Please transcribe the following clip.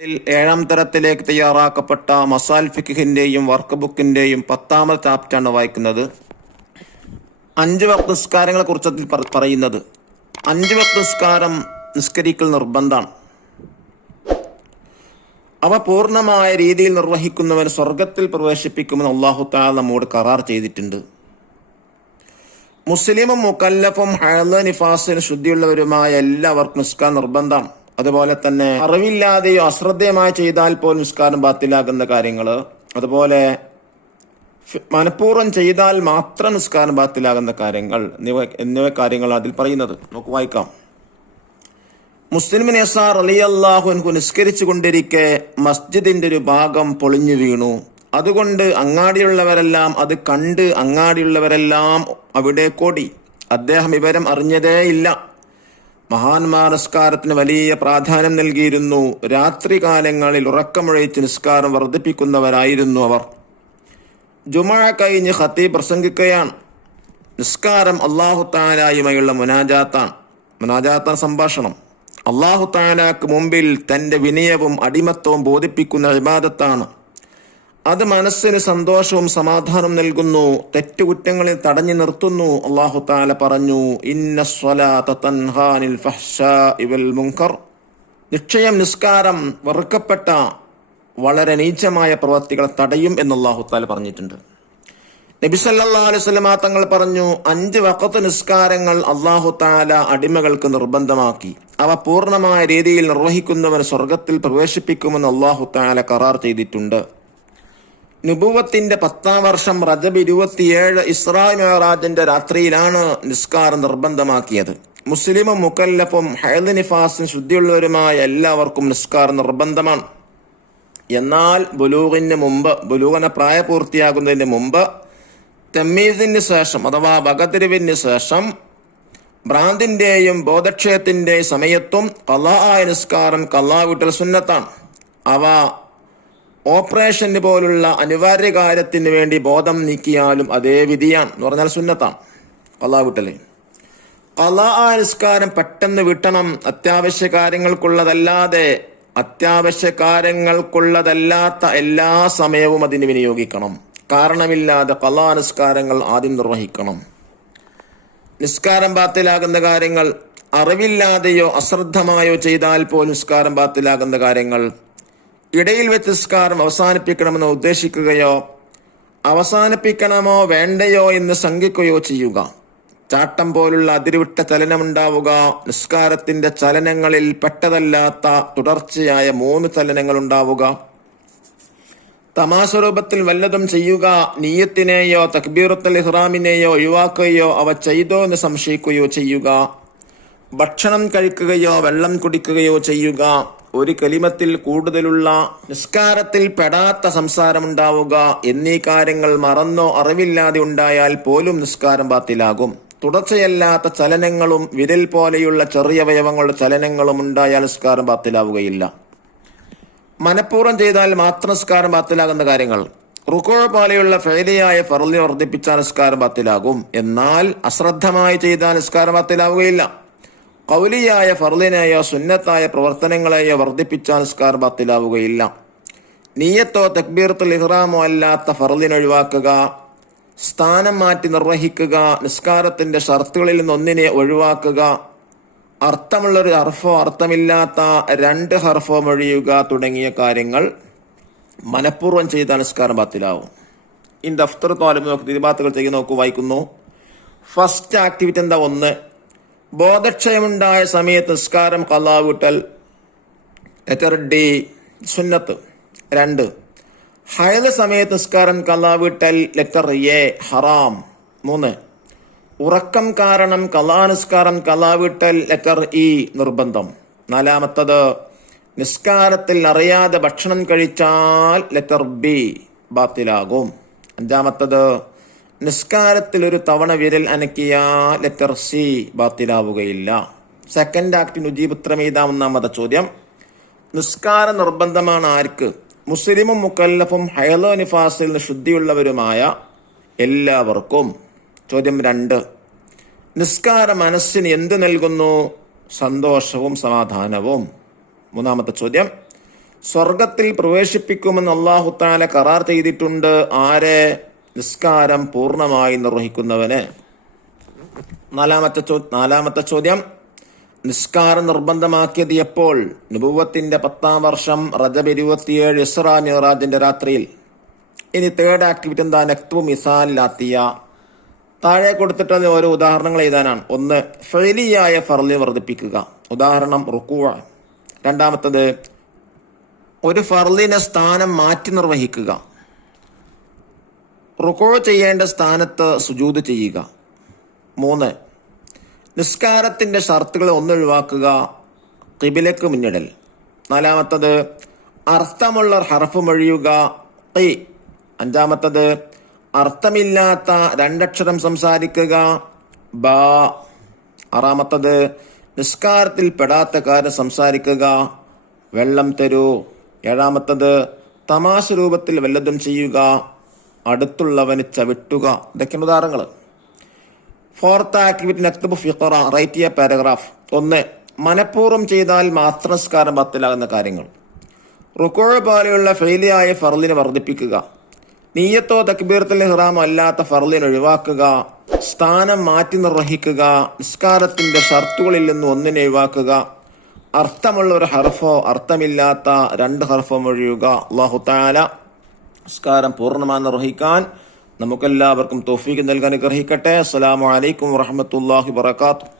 ഏഴാം തരത്തിലേക്ക് തയ്യാറാക്കപ്പെട്ട മസാൽ ഫിഖിന്റെയും വർക്ക് ബുക്കിന്റെയും 10ാമത്തെ ചാപ്റ്ററാണ് വായിക്കുന്നത്. 5 വക്ത് നിസ്കാരങ്ങളെ കുറിച്ച് പറയുന്നത്. 5 വക്ത് നിസ്കാരം നിസ്കരിക്കൽ നിർബന്ധമാണ്. അവ പൂർണ്ണമായ രീതിയിൽ നിർവഹിക്കുന്നവൻ സ്വർഗത്തിൽ പ്രവേശിപ്പിക്കുമെന്ന് അല്ലാഹു തആല നമ്മോട് കരാർ ചെയ്തിട്ടുണ്ട്. മുസ്ലിമും മുക്കല്ലഫും ഹൈള് നിഫാസിന് ശുദ്ധിയുള്ളവരുമായ എല്ലാവർക്കും നിസ്കാരം നിർബന്ധം. അതുപോലെ തന്നെ അറിവില്ലാതെയോ അശ്രദ്ധേയമായി ചെയ്താൽ പോലും നിസ്കാരം ബാത്തിലാകുന്ന കാര്യങ്ങൾ, അതുപോലെ മനഃപൂർവ്വം ചെയ്താൽ മാത്രം നിസ്കാരം ബാത്തിലാകുന്ന കാര്യങ്ങൾ എന്നിവ കാര്യങ്ങൾ അതിൽ പറയുന്നത്. നമുക്ക് വായിക്കാം. മുസ്ലിം യസാർ റളിയല്ലാഹു അൻഹു നിസ്കരിച്ചു കൊണ്ടിരിക്കെ മസ്ജിദിന്റെ ഒരു ഭാഗം പൊളിഞ്ഞു വീണു. അതുകൊണ്ട് അങ്ങാടിയുള്ളവരെല്ലാം അത് കണ്ട് അങ്ങാടിയുള്ളവരെല്ലാം അവിടെ കൂടി. അദ്ദേഹം വിവരം അറിഞ്ഞതേയില്ല. മഹാന്മാർ നിസ്കാരത്തിന് വലിയ പ്രാധാന്യം നൽകിയിരുന്നു. രാത്രി കാലങ്ങളിൽ ഉറക്കമൊഴിച്ച് നിസ്കാരം വർദ്ധിപ്പിക്കുന്നവരായിരുന്നു അവർ. ജുമുഅ കഴിഞ്ഞ് ഖതീബ് പ്രസംഗിക്കുകയാണ്. നിസ്കാരം അല്ലാഹു തആലയുമായുള്ള മുനാജാത്താണ് സംഭാഷണം. അല്ലാഹു തആലക്ക് മുമ്പിൽ തന്റെ വിനയവും അടിമത്വവും ബോധിപ്പിക്കുന്ന ഇബാദത്താണ്. അത് മനസ്സിന് സന്തോഷവും സമാധാനവും നൽകുന്നു, തെറ്റുകുറ്റങ്ങളിൽ തടഞ്ഞു നിർത്തുന്നു. അല്ലാഹു തആല പറഞ്ഞു, ഇന്നസ്സലാത തൻഹാ അനിൽ ഫഹ്ശാഇ വൽ മുൻകർ. നിശ്ചയം നിസ്കാരം വെറുക്കപ്പെട്ട വളരെ നീചമായ പ്രവൃത്തികളെ തടയും എന്ന് അല്ലാഹു തആല പറഞ്ഞിട്ടുണ്ട്. നബി സല്ലല്ലാഹു അലൈഹി വസല്ലം തങ്ങൾ പറഞ്ഞു, 5 വഖത്ത് നിസ്കാരങ്ങൾ അല്ലാഹു തആല അടിമകൾക്ക് നിർബന്ധമാക്കി. അവ പൂർണ്ണമായ രീതിയിൽ നിർവഹിക്കുന്നവൻ സ്വർഗത്തിൽ പ്രവേശിപ്പിക്കുമെന്ന് അല്ലാഹു തആല കരാർ ചെയ്തിട്ടുണ്ട്. നുബുവത്തിന്റെ 10ാം വർഷം റജബ് 27 ഇസ്രാ മിഅ്റാജിന്റെ രാത്രിയിലാണ് നിസ്കാരം നിർബന്ധമാക്കിയത്. മുസ്ലിമും മുക്കല്ലഫും ഹൈള് നിഫാസിന് ശുദ്ധിയുള്ളവരുമായ എല്ലാവർക്കും നിസ്കാരം നിർബന്ധമാണ്. എന്നാൽ ബുലൂഗിന് പ്രായപൂർത്തിയാകുന്നതിന് മുമ്പ്, തമ്മീസിന് ശേഷം അഥവാ വകതിരിവിന് ശേഷം, ഭ്രാന്തിന്റെയും ബോധക്ഷയത്തിന്റെയും സമയത്തും ഖളാ ആയ നിസ്കാരം ഖളാ വീട്ടൽ സുന്നത്താണ്. അവ ഓപ്പറേഷന് പോലുള്ള അനിവാര്യ കാര്യത്തിന് വേണ്ടി ബോധം നീക്കിയാലും അതേ വിധിയാണ് എന്ന് പറഞ്ഞാൽ സുന്നത്താണ് ഖളാ വീട്ടല്. ഖളാ ആയ നിസ്കാരം പെട്ടെന്ന് വിട്ടണം. അത്യാവശ്യ കാര്യങ്ങൾക്കുള്ളതല്ലാത്ത എല്ലാ സമയവും അതിന് വിനിയോഗിക്കണം. കാരണമില്ലാതെ ഖളാ നിസ്കാരങ്ങൾ ആദ്യം നിർവഹിക്കണം. നിസ്കാരം ബാത്തിലാകുന്ന കാര്യങ്ങൾ അറിവില്ലാതെയോ അശ്രദ്ധമായോ ചെയ്താൽ പോലും നിസ്കാരം ബാത്തിലാകുന്ന കാര്യങ്ങൾ. ഇടയിൽ വെച്ച് നിസ്കാരം അവസാനിപ്പിക്കണമെന്ന് ഉദ്ദേശിക്കുകയോ അവസാനിപ്പിക്കണമോ വേണ്ടയോ എന്ന് ശങ്കിക്കുകയോ ചെയ്യുക. ചാട്ടം പോലുള്ള അതിരുവിട്ട ചലനമുണ്ടാവുക. നിസ്കാരത്തിന്റെ ചലനങ്ങളിൽ പെട്ടതല്ലാത്ത തുടർച്ചയായ 3 ചലനങ്ങൾ ഉണ്ടാവുക. തമാശ രൂപത്തിൽ വല്ലതും ചെയ്യുക. നിയ്യത്തിനെയോ തക്ബീറത്തുൽ ഇഹ്റാമിനെയോ ഒഴിവാക്കുകയോ അവ ചെയ്തോ എന്ന് സംശയിക്കുകയോ ചെയ്യുക. ഭക്ഷണം കഴിക്കുകയോ വെള്ളം കുടിക്കുകയോ ചെയ്യുക. ഒരു കലിമത്തിൽ കൂടുതലുള്ള നിസ്കാരത്തിൽ പെടാത്ത സംസാരമുണ്ടാവുക എന്നീ കാര്യങ്ങൾ മറന്നോ അറിവില്ലാതെ ഉണ്ടായാൽ പോലും നിസ്കാരം ബാത്തിലാകും. തുടർച്ചയല്ലാത്ത ചലനങ്ങളും വിരൽ പോലെയുള്ള ചെറിയ അവയവങ്ങളുടെ ചലനങ്ങളും ഉണ്ടായാൽ നിസ്കാരം ബാത്തിലാവുകയില്ല. മനഃപൂർവ്വം ചെയ്താൽ മാത്രം നിസ്കാരം ബാത്തിലാകുന്ന കാര്യങ്ങൾ. റുകൂഅ് പോലെയുള്ള ഫഅലിയായ ഫർള് വർദ്ധിപ്പിച്ചാൽ നിസ്കാരം ബാത്തിലാകും. എന്നാൽ അശ്രദ്ധമായി ചെയ്താൽ നിസ്കാരം ബാത്തിലാവുകയില്ല. ഖൗലിയായ ഫർളിനെയോ സുന്നത്തായ പ്രവർത്തനങ്ങളെയോ വർദ്ധിപ്പിച്ചാൽ നിസ്കാരം ബാത്തിലാവുകയില്ല. നിയ്യത്തോ തക്ബീറത്തുൽ ഇഹ്റാമോ അല്ലാത്ത ഫർളിനെ ഒഴിവാക്കുക. സ്ഥാനം മാറ്റി നിർവഹിക്കുക. നിസ്കാരത്തിന്റെ ഷർത്തുകളിൽ നിന്നൊന്നിനെ ഒഴിവാക്കുക. അർത്ഥമുള്ളൊരു ഹർഫോ അർത്ഥമില്ലാത്ത 2 ഹർഫോ ഒഴിയുക തുടങ്ങിയ കാര്യങ്ങൾ മനഃപൂർവ്വം ചെയ്താൽ നിസ്കാരം ബാത്തിലാവും. ഈ ദഫ്തർ താലിബ് തിരുബാത്തുകൾ ചെയ്ത് വായിക്കുന്നു. ഫസ്റ്റ് ആക്ടിവിറ്റി എന്താ? 1, ബോധക്ഷയമുണ്ടായ സമയത്ത് നിസ്കാരം ഖളാ വീട്ടൽ, ലെറ്റർ ഡി സുന്നത്ത്. 2, ഹൈള് സമയത്ത് നിസ്കാരം ഖളാ വീട്ടൽ, ലെറ്റർ എ ഹറാം. 3, ഉറക്കം കാരണം ഖളാ നിസ്കാരം ഖളാ വീട്ടൽ, ലെറ്റർ ഇ നിർബന്ധം. 4, നിസ്കാരത്തിൽ അറിയാതെ ഭക്ഷണം കഴിച്ചാൽ, ലെറ്റർ ബി ബാത്തിലാകും. 5, നിസ്കാരത്തിൽ ഒരു തവണ വിരൽ അനക്കിയാൽ, ലെറ്റർ സി ബാത്തിലാവുകയില്ല. സെക്കൻഡ് ആക്ടിന് ഉജീബുത്തരം എഴുതാം. 1ാമത്തെ ചോദ്യം, നിസ്കാരം നിർബന്ധമാണ് ആർക്ക്? മുസ്ലിമും മുക്കല്ലഫും ഹൈളോ നിഫാസിൽ നിന്ന് ശുദ്ധിയുള്ളവരുമായ എല്ലാവർക്കും. ചോദ്യം 2, നിസ്കാരം മനസ്സിന് എന്ത് നൽകുന്നു? സന്തോഷവും സമാധാനവും. 3ാമത്തെ ചോദ്യം, സ്വർഗത്തിൽ പ്രവേശിപ്പിക്കുമെന്ന് അല്ലാഹു തആല കരാർ ചെയ്തിട്ടുണ്ട്. ആരെ? നിസ്കാരം പൂർണ്ണമായി നിർവഹിക്കുന്നവന്. നാലാമത്തെ ചോദ്യം, നിസ്കാരം നിർബന്ധമാക്കിയത് എപ്പോൾ? നുബുവത്തിന്റെ 10ാം വർഷം റജബ് 27 ഇസ്രാ മിഅ്റാജിന്റെ രാത്രിയിൽ. ഇനി തേർഡ് ആക്ടിവിറ്റി എന്താ? നക്തുബു മിസാലാത്തിയ. താഴെ കൊടുത്തിട്ട് ഓരോ ഉദാഹരണങ്ങൾ എഴുതാനാണ്. ഒന്ന്, ഫഅലിയായ ഫർള് വർദ്ധിപ്പിക്കുക. ഉദാഹരണം റുകൂഅ. രണ്ടാമത്തത്, ഒരു ഫർളിനെ സ്ഥാനം മാറ്റി നിർവഹിക്കുക. റുകൂഅ ചെയ്യേണ്ട സ്ഥാനത്ത് സുജൂദ് ചെയ്യുക. 3, നിസ്കാരത്തിന്റെ ഷർത്തുകൾ ഒന്നൊഴിവാക്കുക. ഖിബിലക്ക് മുന്നിടൽ. 4, അർത്ഥമുള്ള ഹർഫ് മൊഴിയുക. ഖി. 5, അർത്ഥമില്ലാത്ത 2 അക്ഷരം സംസാരിക്കുക. ബ. 6, നിസ്കാരത്തിൽ പെടാത്ത കാര്യം സംസാരിക്കുക. വെള്ളം തരൂ. 7, തമാശ രൂപത്തിൽ വല്ലതും ചെയ്യുക. അടുത്തുള്ളവന് ചവിട്ടുക. ഇതൊക്കെയാണ് ഉദാഹരണങ്ങൾ. 4th ആക്ടിവിറ്റി നക്തുബു ഫിഖറ. Write a paragraph. 1, മനഃപൂർവ്വം ചെയ്താൽ മാത്രം നിസ്കാരം ബാത്തിലാകുന്ന കാര്യങ്ങൾ. റുകൂഅ പോലെയുള്ള ഫഅലിയായ ഫർളിനെ വർദ്ധിപ്പിക്കുക. നിയ്യത്തോ തക്ബീറത്തുൽ ഇഹ്റാമോ അല്ലാത്ത ഫർളിനെ ഒഴിവാക്കുക. സ്ഥാനം മാറ്റി നിർവഹിക്കുക. നിസ്കാരത്തിന്റെ ഷർത്തുകളിൽ നിന്ന് ഒന്നിനെ ഒഴിവാക്കുക. അർത്ഥമുള്ള ഒരു ഹർഫോ അർത്ഥമില്ലാത്ത 2 ഹർഫോ ഒഴിയുക. അല്ലാഹു തആല നിസ്കാരം പൂർണ്ണമായി നിർവഹിക്കാൻ നമുക്കെല്ലാവർക്കും തൗഫീഖ് നൽകാൻ അനുഗ്രഹിക്കട്ടെ. അസ്സലാമു അലൈക്കും വറഹ്മത്തുള്ളാഹി വബറകാതുഹു.